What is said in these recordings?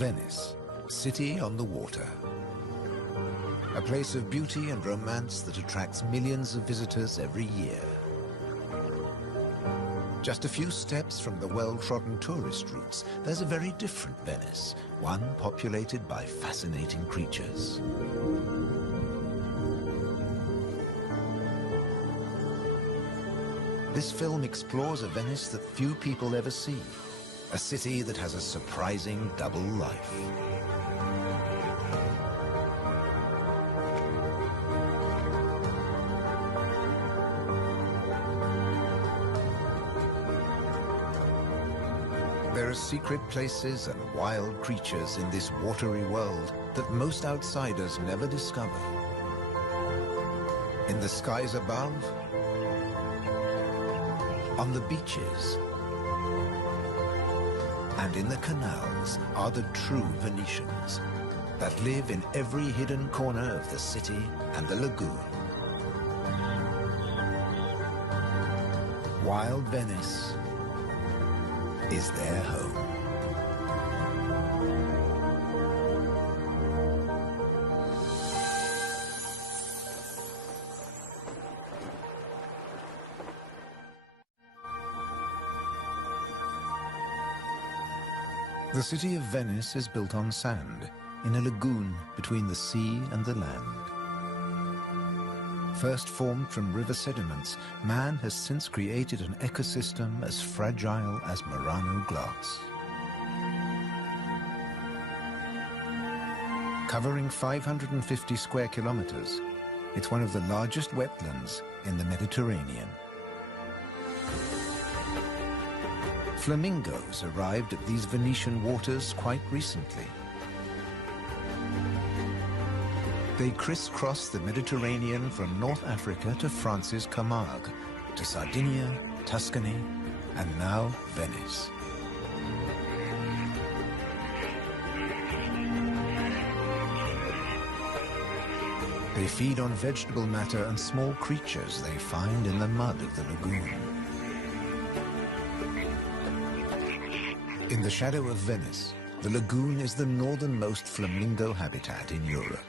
Venice, city on the water. A place of beauty and romance that attracts millions of visitors every year. Just a few steps from the well-trodden tourist routes, there's a very different Venice, one populated by fascinating creatures. This film explores a Venice that few people ever see, a city that has a surprising double life. There are secret places and wild creatures in this watery world that most outsiders never discover. In the skies above, on the beaches, and in the canals are the true Venetians that live in every hidden corner of the city and the lagoon. Wild Venice is their home. The city of Venice is built on sand, in a lagoon between the sea and the land. First formed from river sediments, man has since created an ecosystem as fragile as Murano glass. Covering 550 square kilometers, it's one of the largest wetlands in the Mediterranean. Flamingos arrived at these Venetian waters quite recently. They crisscross the Mediterranean from North Africa to France's Camargue, to Sardinia, Tuscany, and now Venice. They feed on vegetable matter and small creatures they find in the mud of the lagoon. In the shadow of Venice, the lagoon is the northernmost flamingo habitat in Europe.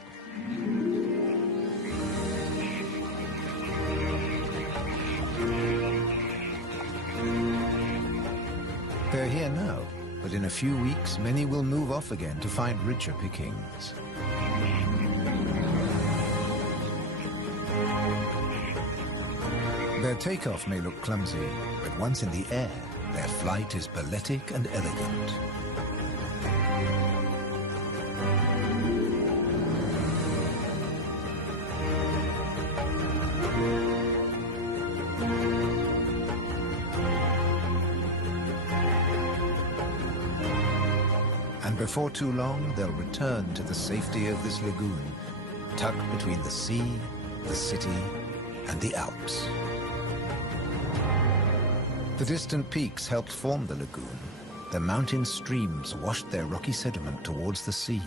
They're here now, but in a few weeks, many will move off again to find richer pickings. Their takeoff may look clumsy, but once in the air, their flight is balletic and elegant. And before too long, they'll return to the safety of this lagoon, tucked between the sea, the city, and the Alps. The distant peaks helped form the lagoon. The mountain streams washed their rocky sediment towards the sea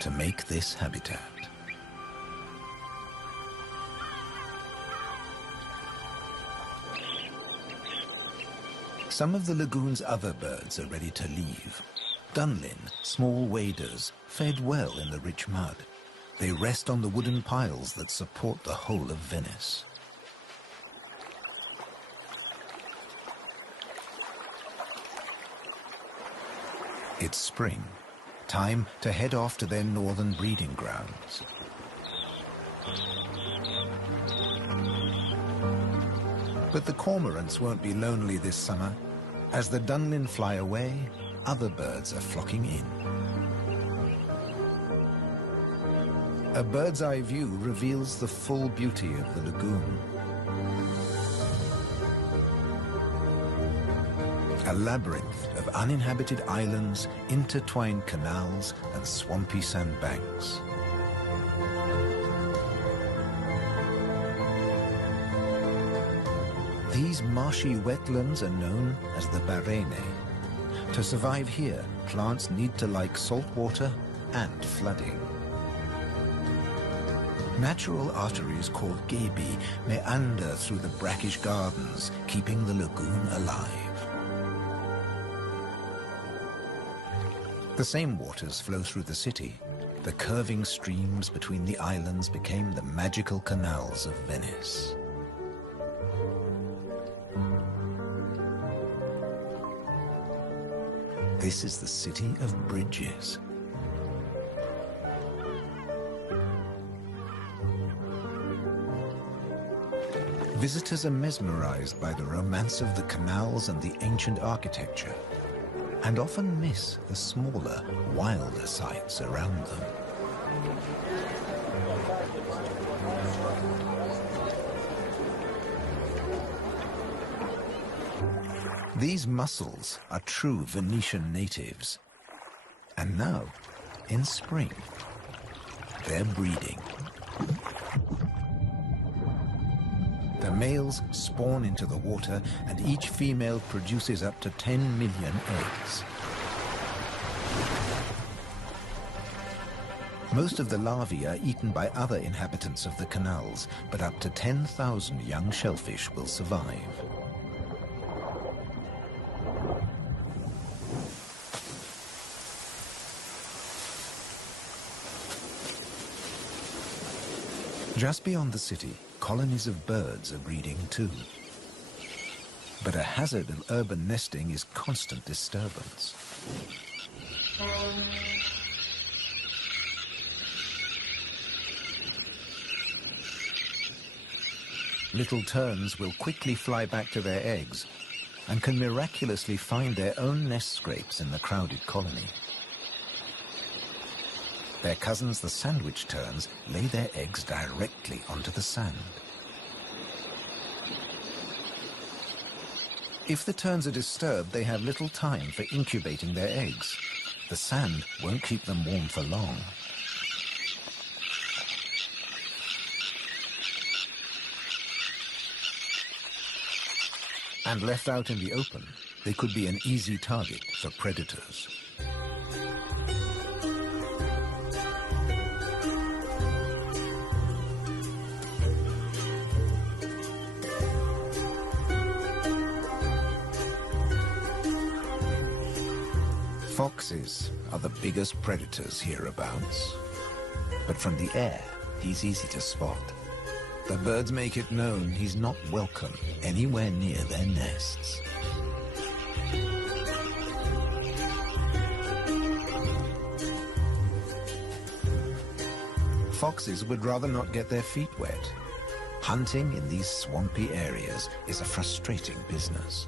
to make this habitat. Some of the lagoon's other birds are ready to leave. Dunlin, small waders, fed well in the rich mud. They rest on the wooden piles that support the whole of Venice. It's spring, time to head off to their northern breeding grounds. But the cormorants won't be lonely this summer. As the Dunlin fly away, other birds are flocking in. A bird's eye view reveals the full beauty of the lagoon. A labyrinth of uninhabited islands, intertwined canals, and swampy sandbanks. These marshy wetlands are known as the Barene. To survive here, plants need to like salt water and flooding. Natural arteries called gabi meander through the brackish gardens, keeping the lagoon alive. The same waters flow through the city. The curving streams between the islands became the magical canals of Venice. This is the city of bridges. Visitors are mesmerized by the romance of the canals and the ancient architecture, and often miss the smaller, wilder sights around them. These mussels are true Venetian natives. And now, in spring, they're breeding. The males spawn into the water, and each female produces up to 10 million eggs. Most of the larvae are eaten by other inhabitants of the canals, but up to 10,000 young shellfish will survive. Just beyond the city, colonies of birds are breeding too. But a hazard of urban nesting is constant disturbance. Little terns will quickly fly back to their eggs and can miraculously find their own nest scrapes in the crowded colony. Their cousins, the sandwich terns, lay their eggs directly onto the sand. If the terns are disturbed, they have little time for incubating their eggs. The sand won't keep them warm for long. And left out in the open, they could be an easy target for predators. Foxes are the biggest predators hereabouts. But from the air, he's easy to spot. The birds make it known he's not welcome anywhere near their nests. Foxes would rather not get their feet wet. Hunting in these swampy areas is a frustrating business.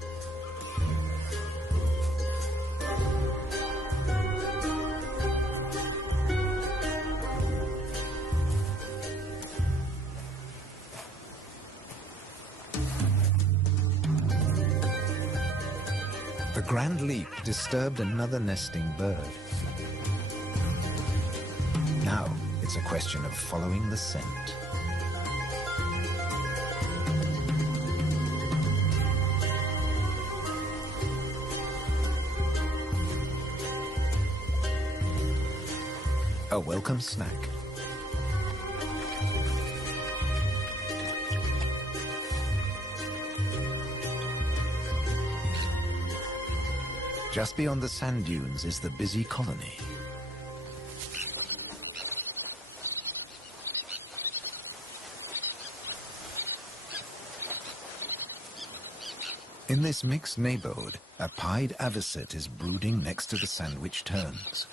The grand leap disturbed another nesting bird. Now it's a question of following the scent. A welcome snack. Just beyond the sand dunes is the busy colony. In this mixed neighborhood, a pied avocet is brooding next to the sandwich terns.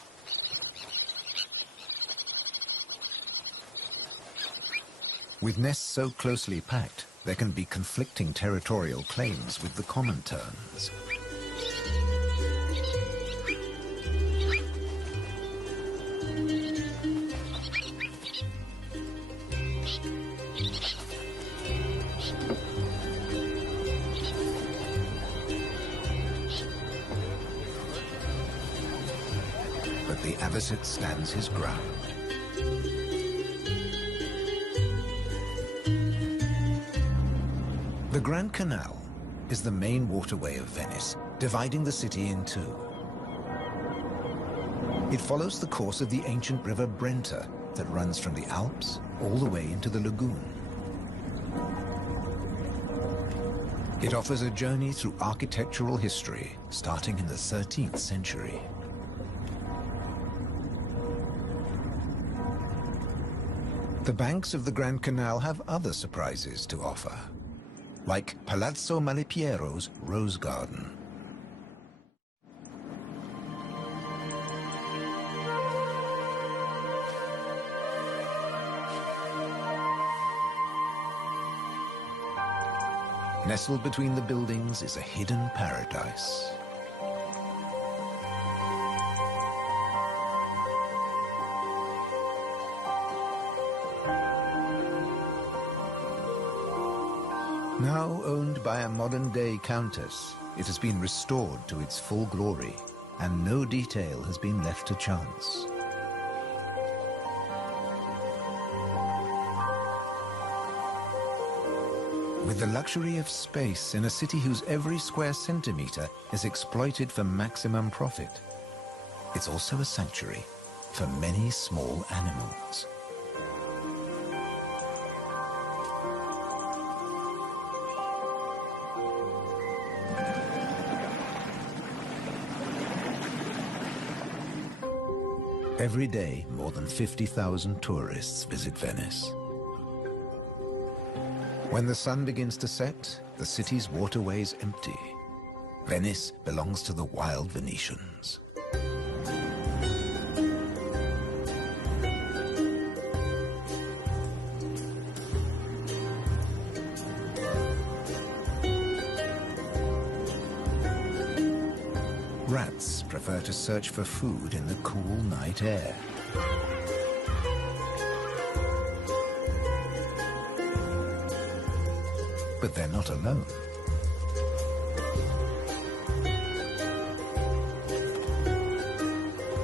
With nests so closely packed, there can be conflicting territorial claims with the common terns. But the avocet stands his ground. The Grand Canal is the main waterway of Venice, dividing the city in two. It follows the course of the ancient river Brenta that runs from the Alps all the way into the lagoon. It offers a journey through architectural history starting in the 13th century. The banks of the Grand Canal have other surprises to offer, like Palazzo Malipiero's Rose Garden. Nestled between the buildings is a hidden paradise. Now owned by a modern-day countess, it has been restored to its full glory, and no detail has been left to chance. With the luxury of space in a city whose every square centimeter is exploited for maximum profit, it's also a sanctuary for many small animals. Every day, more than 50,000 tourists visit Venice. When the sun begins to set, the city's waterways empty. Venice belongs to the wild Venetians. Rats prefer to search for food in the cool night air. But they're not alone.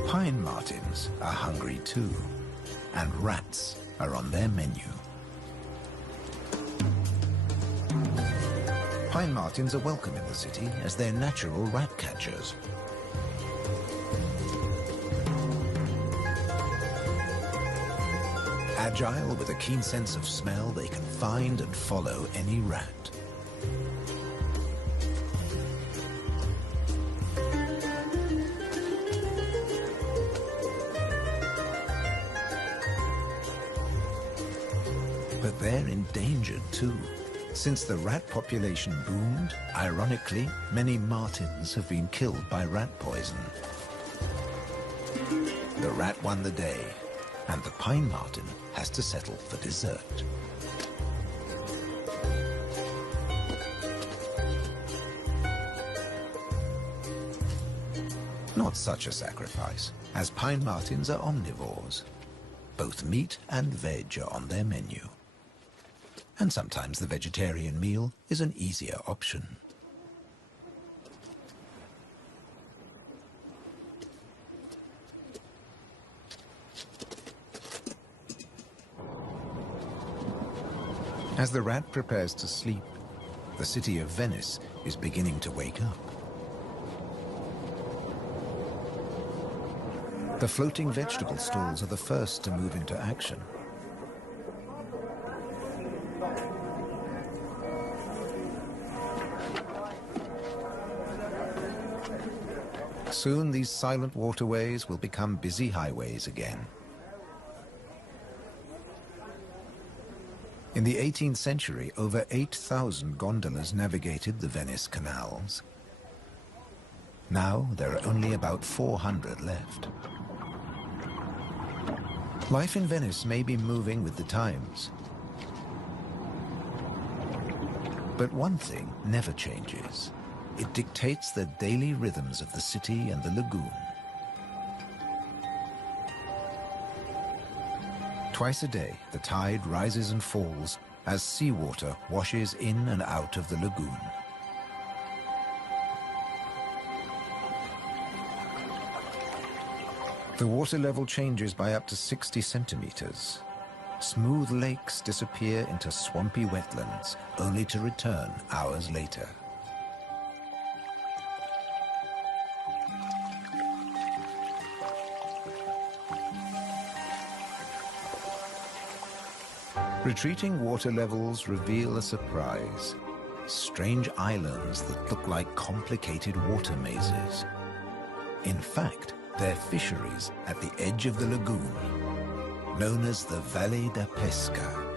Pine martins are hungry too, and rats are on their menu. Pine martins are welcome in the city as they're natural rat catchers. Agile with a keen sense of smell, they can find and follow any rat. But they're endangered too. Since the rat population boomed, ironically, many martins have been killed by rat poison. The rat won the day, and the pine marten has to settle for dessert. Not such a sacrifice, as pine martens are omnivores. Both meat and veg are on their menu. And sometimes the vegetarian meal is an easier option. As the rat prepares to sleep, the city of Venice is beginning to wake up. The floating vegetable stalls are the first to move into action. Soon these silent waterways will become busy highways again. In the 18th century, over 8,000 gondolas navigated the Venice canals. Now there are only about 400 left. Life in Venice may be moving with the times. But one thing never changes. It dictates the daily rhythms of the city and the lagoon. Twice a day, the tide rises and falls as seawater washes in and out of the lagoon. The water level changes by up to 60 centimeters. Smooth lakes disappear into swampy wetlands, only to return hours later. Retreating water levels reveal a surprise. Strange islands that look like complicated water mazes. In fact, they're fisheries at the edge of the lagoon. known as the Valle da Pesca.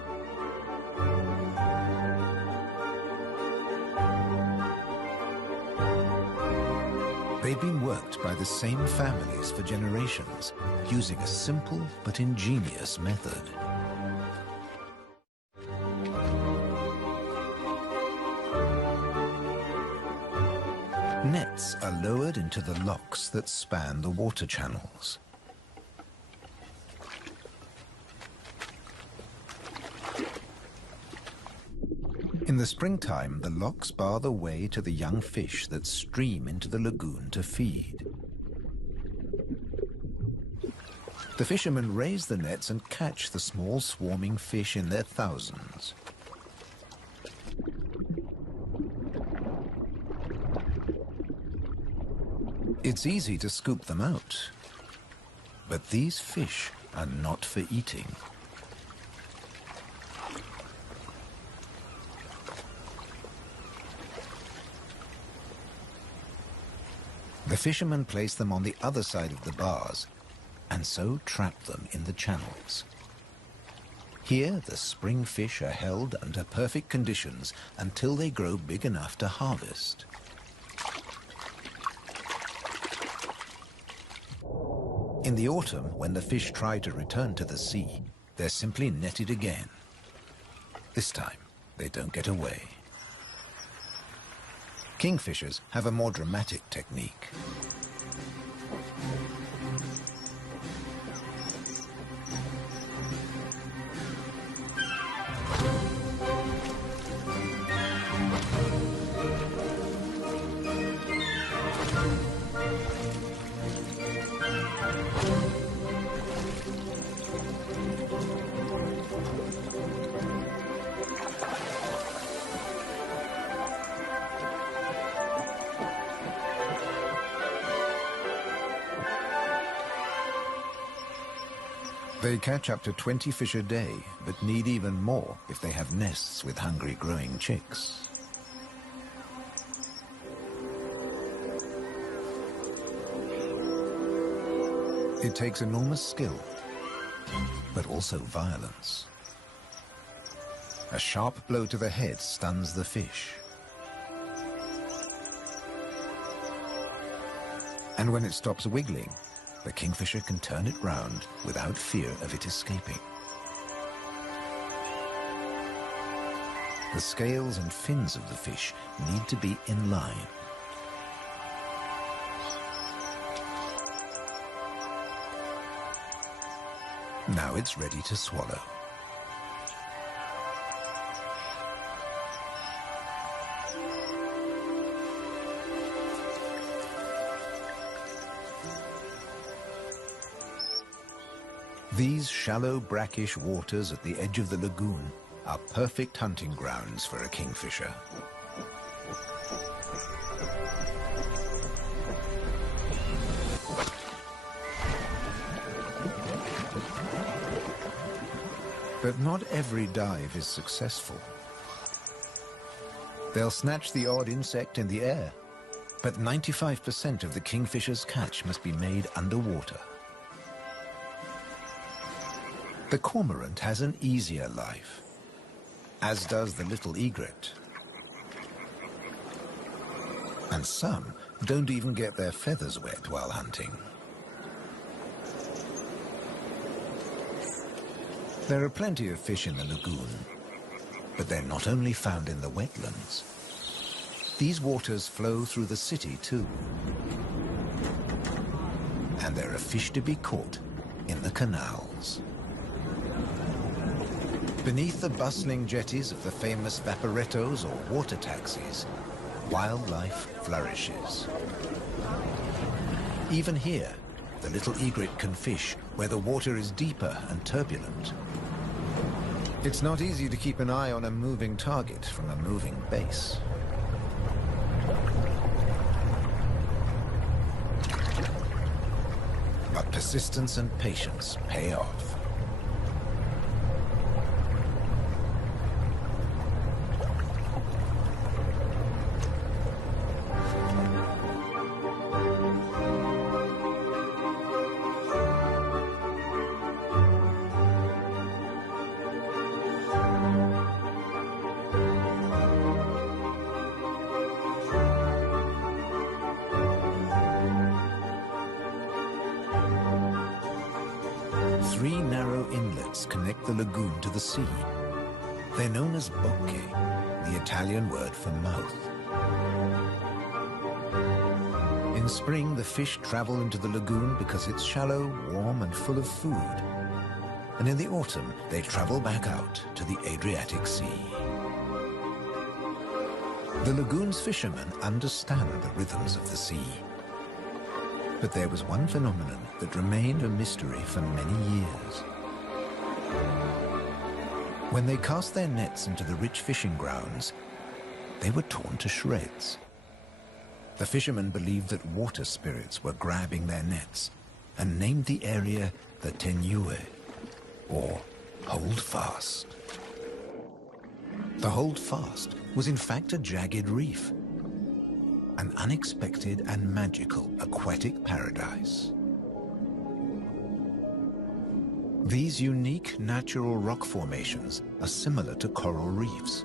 They've been worked by the same families for generations, using a simple but ingenious method. Nets are lowered into the locks that span the water channels. In the springtime, the locks bar the way to the young fish that stream into the lagoon to feed. The fishermen raise the nets and catch the small swarming fish in their thousands. It's easy to scoop them out, but these fish are not for eating. The fishermen place them on the other side of the bars and so trap them in the channels. Here, the spring fish are held under perfect conditions until they grow big enough to harvest. In the autumn, when the fish try to return to the sea, they're simply netted again. This time, they don't get away. Kingfishers have a more dramatic technique. They catch up to 20 fish a day, but need even more if they have nests with hungry growing chicks. It takes enormous skill, but also violence. A sharp blow to the head stuns the fish. And when it stops wiggling, the kingfisher can turn it round without fear of it escaping. The scales and fins of the fish need to be in line. Now it's ready to swallow. These shallow, brackish waters at the edge of the lagoon are perfect hunting grounds for a kingfisher. But not every dive is successful. They'll snatch the odd insect in the air, but 95% of the kingfisher's catch must be made underwater. The cormorant has an easier life, as does the little egret. And some don't even get their feathers wet while hunting. There are plenty of fish in the lagoon, but they're not only found in the wetlands. These waters flow through the city too. And there are fish to be caught in the canals. Beneath the bustling jetties of the famous vaporettos or water taxis, wildlife flourishes. Even here, the little egret can fish where the water is deeper and turbulent. It's not easy to keep an eye on a moving target from a moving base. But persistence and patience pay off. 3 narrow inlets connect the lagoon to the sea. They're known as bocche, the Italian word for mouth. In spring, the fish travel into the lagoon because it's shallow, warm, and full of food. And in the autumn, they travel back out to the Adriatic Sea. The lagoon's fishermen understand the rhythms of the sea. But there was one phenomenon that remained a mystery for many years. When they cast their nets into the rich fishing grounds, they were torn to shreds. The fishermen believed that water spirits were grabbing their nets and named the area the Tenue, or Hold Fast. The Hold Fast was in fact a jagged reef, an unexpected and magical aquatic paradise. These unique natural rock formations are similar to coral reefs.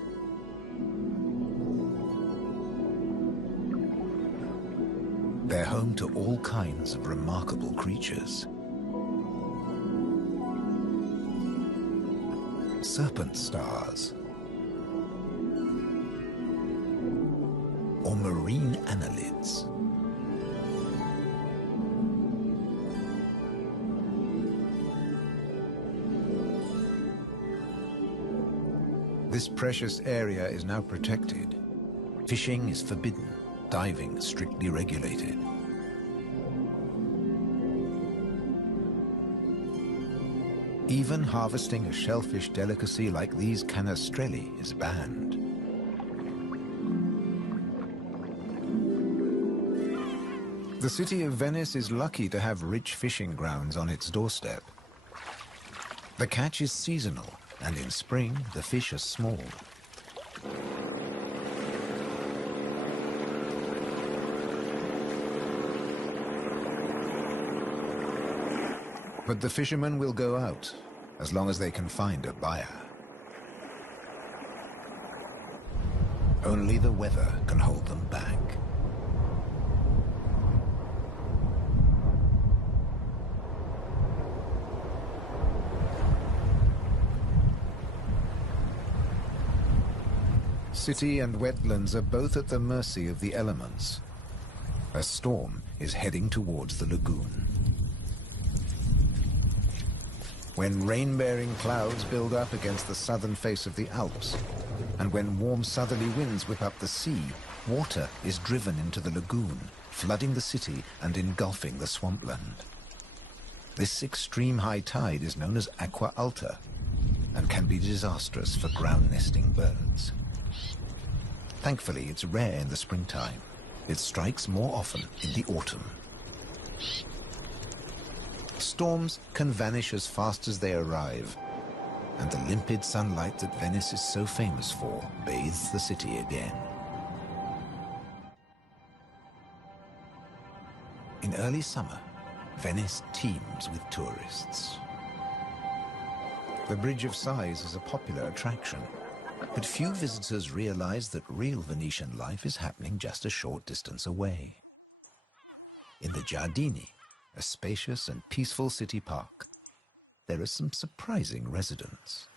They're home to all kinds of remarkable creatures. Serpent stars, or marine annelids. This precious area is now protected. Fishing is forbidden, diving strictly regulated. Even harvesting a shellfish delicacy like these canestrelli is banned. The city of Venice is lucky to have rich fishing grounds on its doorstep. The catch is seasonal, and in spring the fish are small. But the fishermen will go out, as long as they can find a buyer. Only the weather can hold them back. City and wetlands are both at the mercy of the elements. A storm is heading towards the lagoon. When rain-bearing clouds build up against the southern face of the Alps, and when warm southerly winds whip up the sea, water is driven into the lagoon, flooding the city and engulfing the swampland. This extreme high tide is known as aqua alta and can be disastrous for ground-nesting birds. Thankfully, it's rare in the springtime. It strikes more often in the autumn. Storms can vanish as fast as they arrive, and the limpid sunlight that Venice is so famous for bathes the city again. In early summer, Venice teems with tourists. The Bridge of Sighs is a popular attraction, but few visitors realize that real Venetian life is happening just a short distance away. In the Giardini, a spacious and peaceful city park, there are some surprising residents.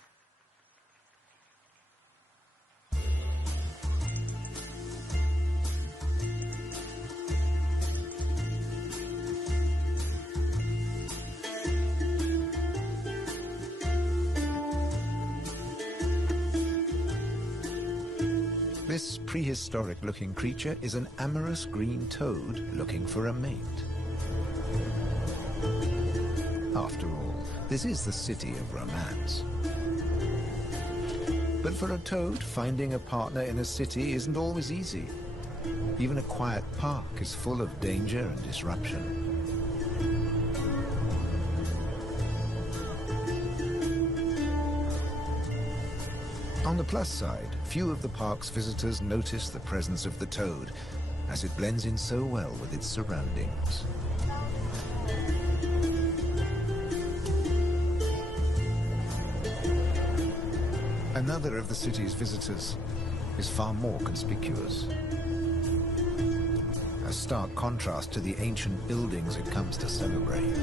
This prehistoric-looking creature is an amorous green toad looking for a mate. After all, this is the city of romance. But for a toad, finding a partner in a city isn't always easy. Even a quiet park is full of danger and disruption. On the plus side, few of the park's visitors notice the presence of the toad, as it blends in so well with its surroundings. Another of the city's visitors is far more conspicuous. A stark contrast to the ancient buildings it comes to celebrate.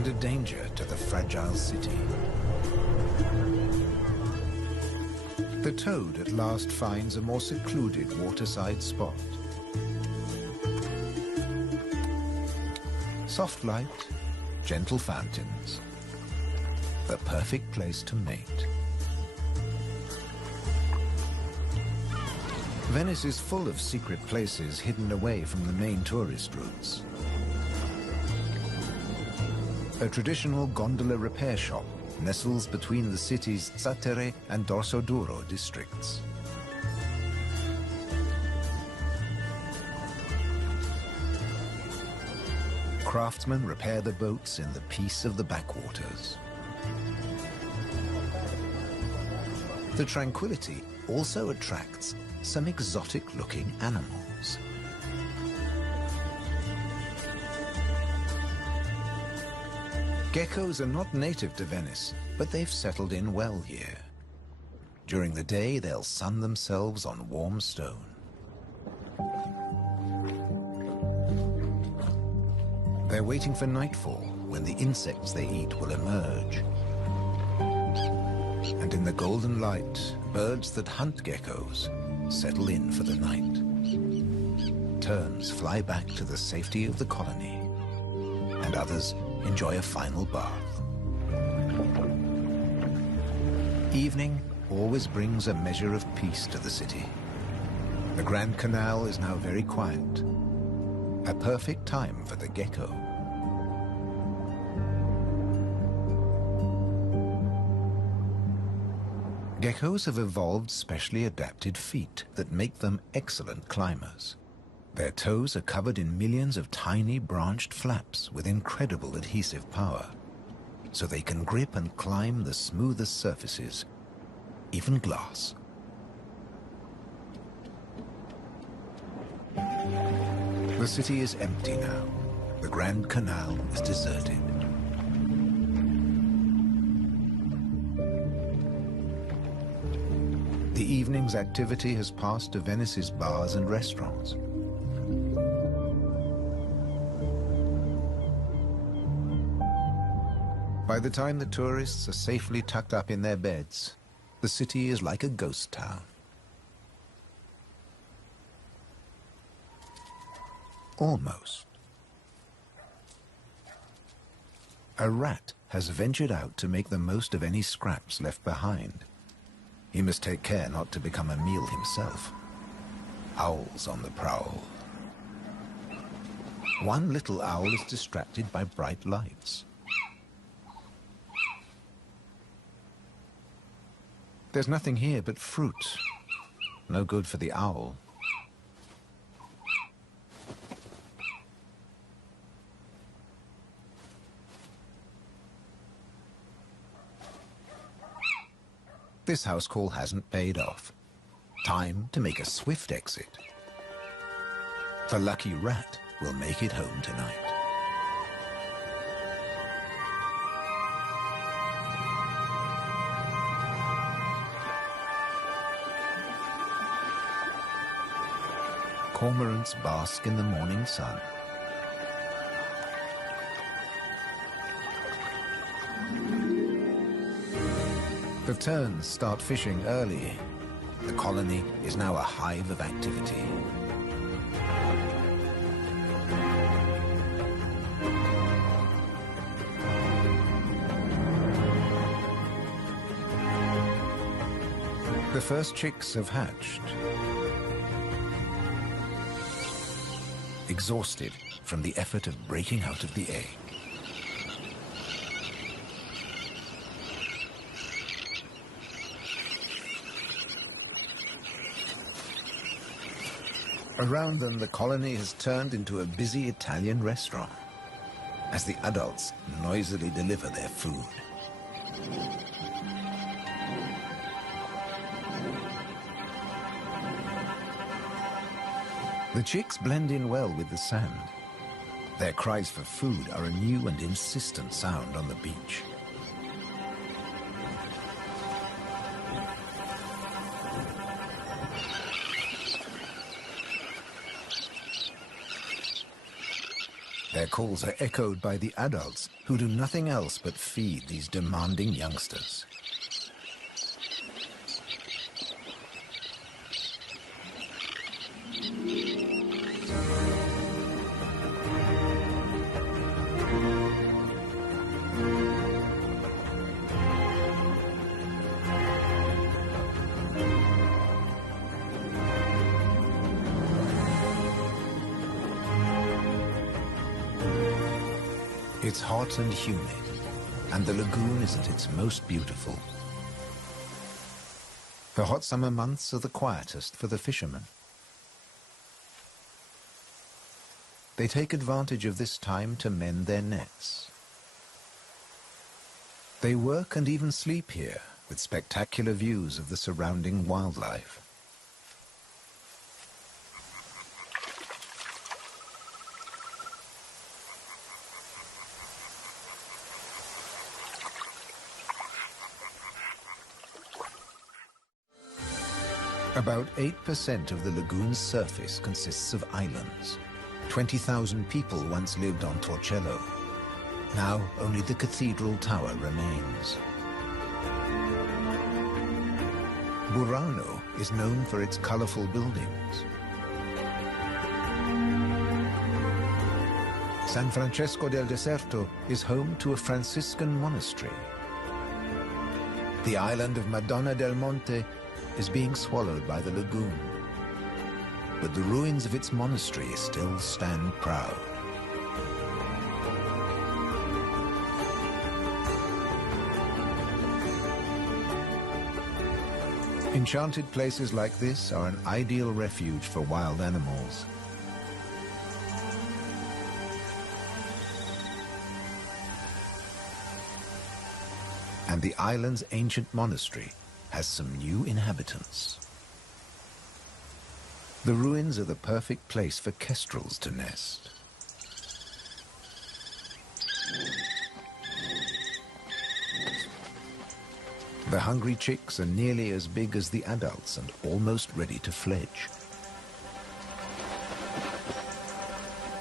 and a danger to the fragile city. The toad at last finds a more secluded waterside spot. Soft light, gentle fountains, the perfect place to mate. Venice is full of secret places hidden away from the main tourist routes. A traditional gondola repair shop nestles between the city's Zattere and Dorsoduro districts. Craftsmen repair the boats in the peace of the backwaters. The tranquility also attracts some exotic-looking animals. Geckos are not native to Venice, but they've settled in well here. During the day, they'll sun themselves on warm stone. They're waiting for nightfall, when the insects they eat will emerge. And in the golden light, birds that hunt geckos settle in for the night. Terns fly back to the safety of the colony, and others enjoy a final bath. Evening always brings a measure of peace to the city. The Grand Canal is now very quiet, a perfect time for the gecko. Geckos have evolved specially adapted feet that make them excellent climbers. Their toes are covered in millions of tiny branched flaps with incredible adhesive power, so they can grip and climb the smoothest surfaces, even glass. The city is empty now. The Grand Canal is deserted. The evening's activity has passed to Venice's bars and restaurants. By the time the tourists are safely tucked up in their beds, the city is like a ghost town. Almost. A rat has ventured out to make the most of any scraps left behind. He must take care not to become a meal himself. Owls on the prowl. One little owl is distracted by bright lights. There's nothing here but fruit. No good for the owl. This house call hasn't paid off. Time to make a swift exit. The lucky rat will make it home tonight. Cormorants bask in the morning sun. The terns start fishing early. The colony is now a hive of activity. The first chicks have hatched. Exhausted from the effort of breaking out of the egg. Around them, the colony has turned into a busy Italian restaurant as the adults noisily deliver their food. The chicks blend in well with the sand. Their cries for food are a new and insistent sound on the beach. Their calls are echoed by the adults, who do nothing else but feed these demanding youngsters. It's hot and humid, and the lagoon is at its most beautiful. The hot summer months are the quietest for the fishermen. They take advantage of this time to mend their nets. They work and even sleep here, with spectacular views of the surrounding wildlife. About 8% of the lagoon's surface consists of islands. 20,000 people once lived on Torcello. Now only the cathedral tower remains. Burano is known for its colorful buildings. San Francesco del Deserto is home to a Franciscan monastery. The island of Madonna del Monte is being swallowed by the lagoon, but the ruins of its monastery still stand proud. Enchanted places like this are an ideal refuge for wild animals. And the island's ancient monastery has some new inhabitants. The ruins are the perfect place for kestrels to nest. The hungry chicks are nearly as big as the adults and almost ready to fledge.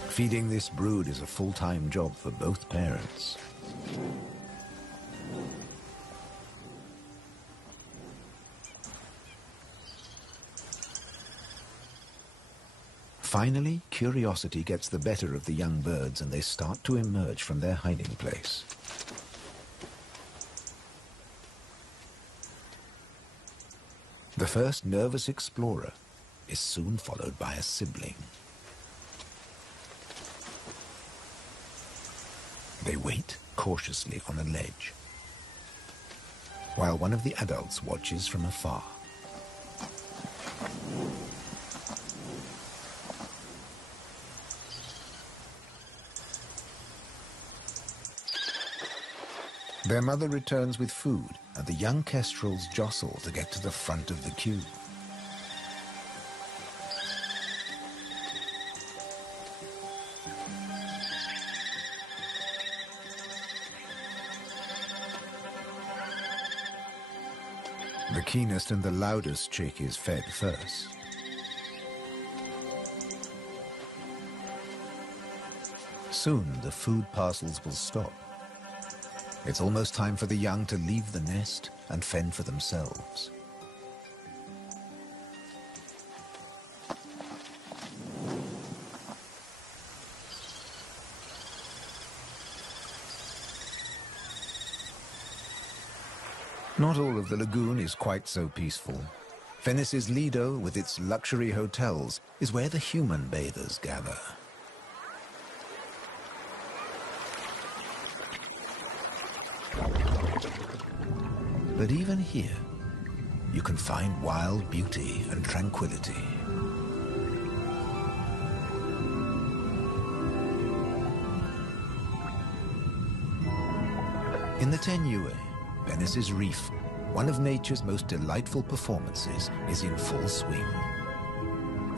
Feeding this brood is a full-time job for both parents. Finally, curiosity gets the better of the young birds and they start to emerge from their hiding place. The first nervous explorer is soon followed by a sibling. They wait cautiously on a ledge, while one of the adults watches from afar. Their mother returns with food, and the young kestrels jostle to get to the front of the queue. The keenest and the loudest chick is fed first. Soon the food parcels will stop. It's almost time for the young to leave the nest and fend for themselves. Not all of the lagoon is quite so peaceful. Venice's Lido, with its luxury hotels, is where the human bathers gather. But even here, you can find wild beauty and tranquility. In the Tenue, Venice's reef, one of nature's most delightful performances is in full swing.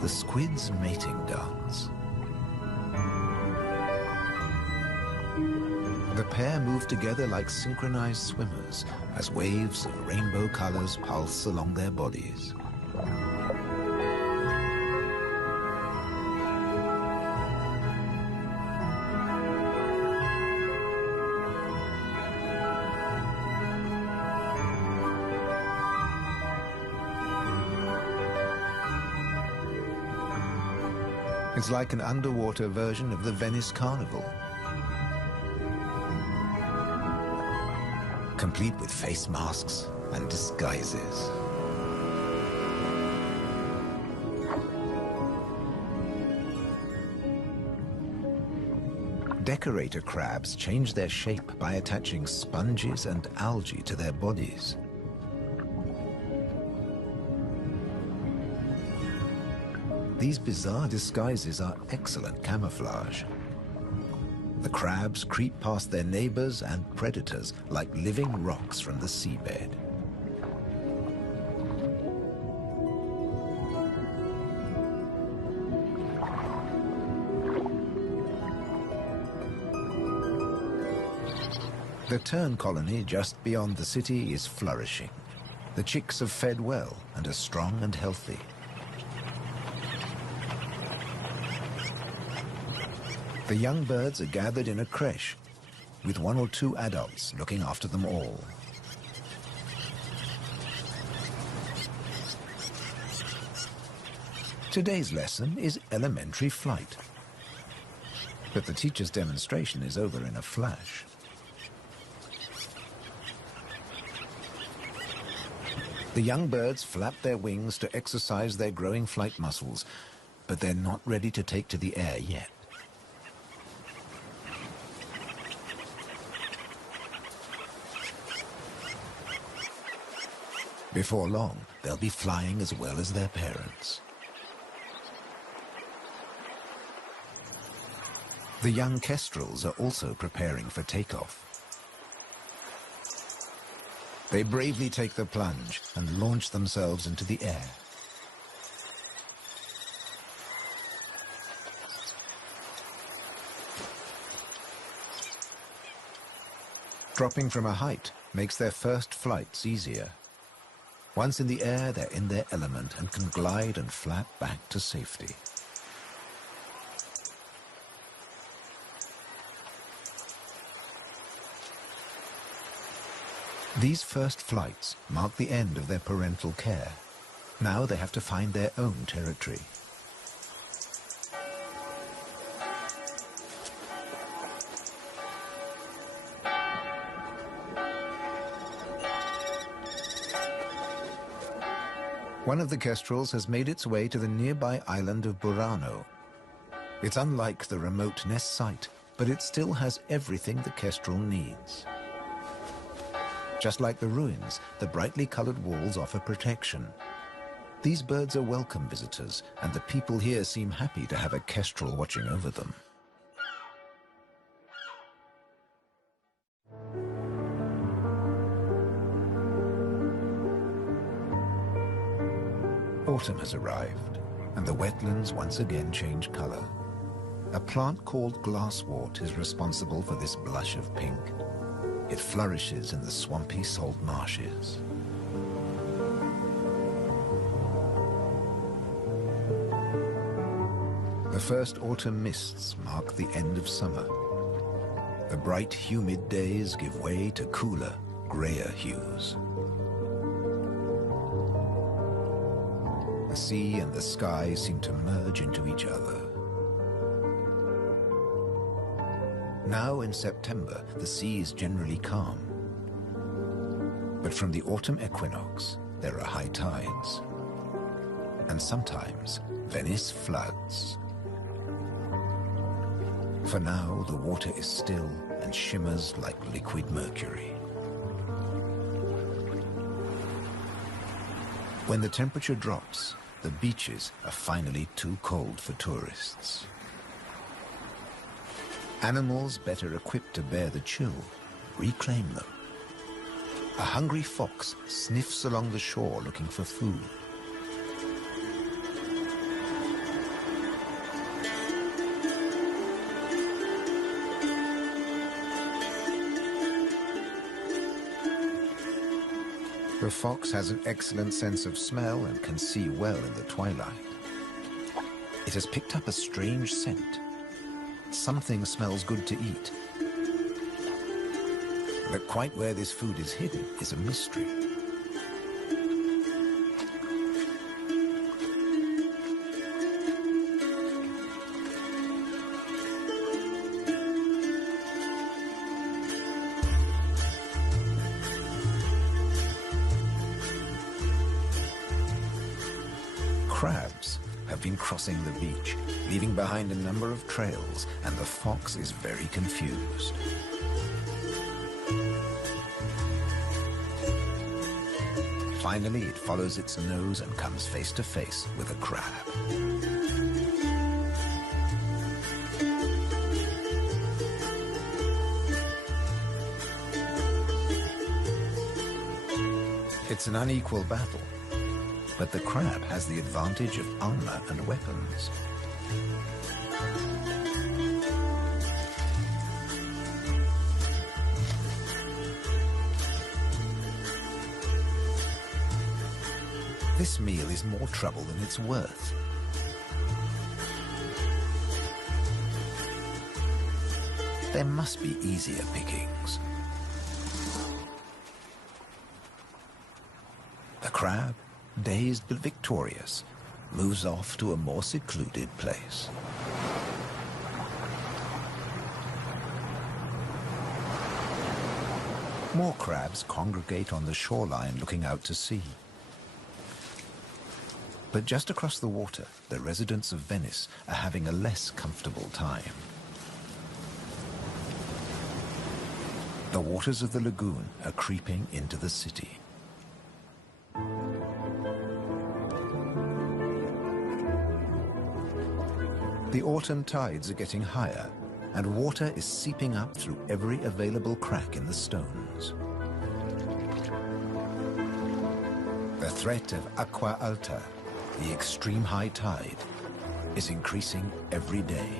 The squid's mating dance. The pair move together like synchronized swimmers as waves of rainbow colors pulse along their bodies. It's like an underwater version of the Venice Carnival, complete with face masks and disguises. Decorator crabs change their shape by attaching sponges and algae to their bodies. These bizarre disguises are excellent camouflage. The crabs creep past their neighbors and predators like living rocks from the seabed. The tern colony just beyond the city is flourishing. The chicks have fed well and are strong and healthy. The young birds are gathered in a creche, with 1 or 2 adults looking after them all. Today's lesson is elementary flight. But the teacher's demonstration is over in a flash. The young birds flap their wings to exercise their growing flight muscles, but they're not ready to take to the air yet. Before long, they'll be flying as well as their parents. The young kestrels are also preparing for takeoff. They bravely take the plunge and launch themselves into the air. Dropping from a height makes their first flights easier. Once in the air, they're in their element and can glide and flap back to safety. These first flights mark the end of their parental care. Now they have to find their own territory. One of the kestrels has made its way to the nearby island of Burano. It's unlike the remote nest site, but it still has everything the kestrel needs. Just like the ruins, the brightly colored walls offer protection. These birds are welcome visitors, and the people here seem happy to have a kestrel watching over them. Autumn has arrived, and the wetlands once again change color. A plant called glasswort is responsible for this blush of pink. It flourishes in the swampy salt marshes. The first autumn mists mark the end of summer. The bright, humid days give way to cooler, grayer hues. The sea and the sky seem to merge into each other. Now in September, the sea is generally calm. But from the autumn equinox, there are high tides. And sometimes, Venice floods. For now, the water is still and shimmers like liquid mercury. When the temperature drops, the beaches are finally too cold for tourists. Animals better equipped to bear the chill reclaim them. A hungry fox sniffs along the shore looking for food. The fox has an excellent sense of smell and can see well in the twilight. It has picked up a strange scent. Something smells good to eat. But quite where this food is hidden is a mystery. Crabs have been crossing the beach, leaving behind a number of trails, and the fox is very confused. Finally, it follows its nose and comes face to face with a crab. It's an unequal battle, but the crab has the advantage of armor and weapons. This meal is more trouble than it's worth. There must be easier pickings. The crab, dazed but victorious, moves off to a more secluded place. More crabs congregate on the shoreline looking out to sea. But just across the water, the residents of Venice are having a less comfortable time. The waters of the lagoon are creeping into the city. The autumn tides are getting higher, and water is seeping up through every available crack in the stones. The threat of acqua alta, the extreme high tide, is increasing every day.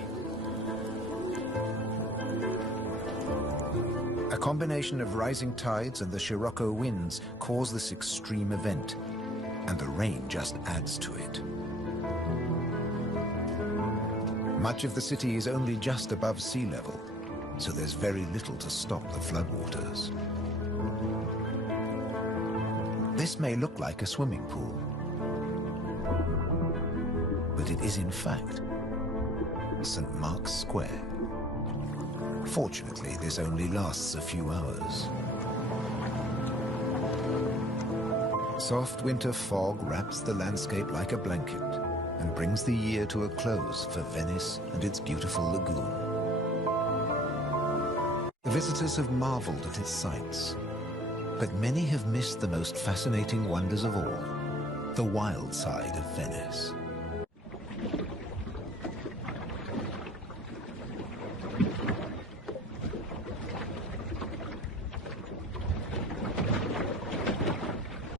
A combination of rising tides and the Scirocco winds cause this extreme event, and the rain just adds to it. Much of the city is only just above sea level, so there's very little to stop the floodwaters. This may look like a swimming pool, but it is in fact St. Mark's Square. Fortunately, this only lasts a few hours. Soft winter fog wraps the landscape like a blanket and brings the year to a close for Venice and its beautiful lagoon. The visitors have marveled at its sights, but many have missed the most fascinating wonders of all, the wild side of Venice.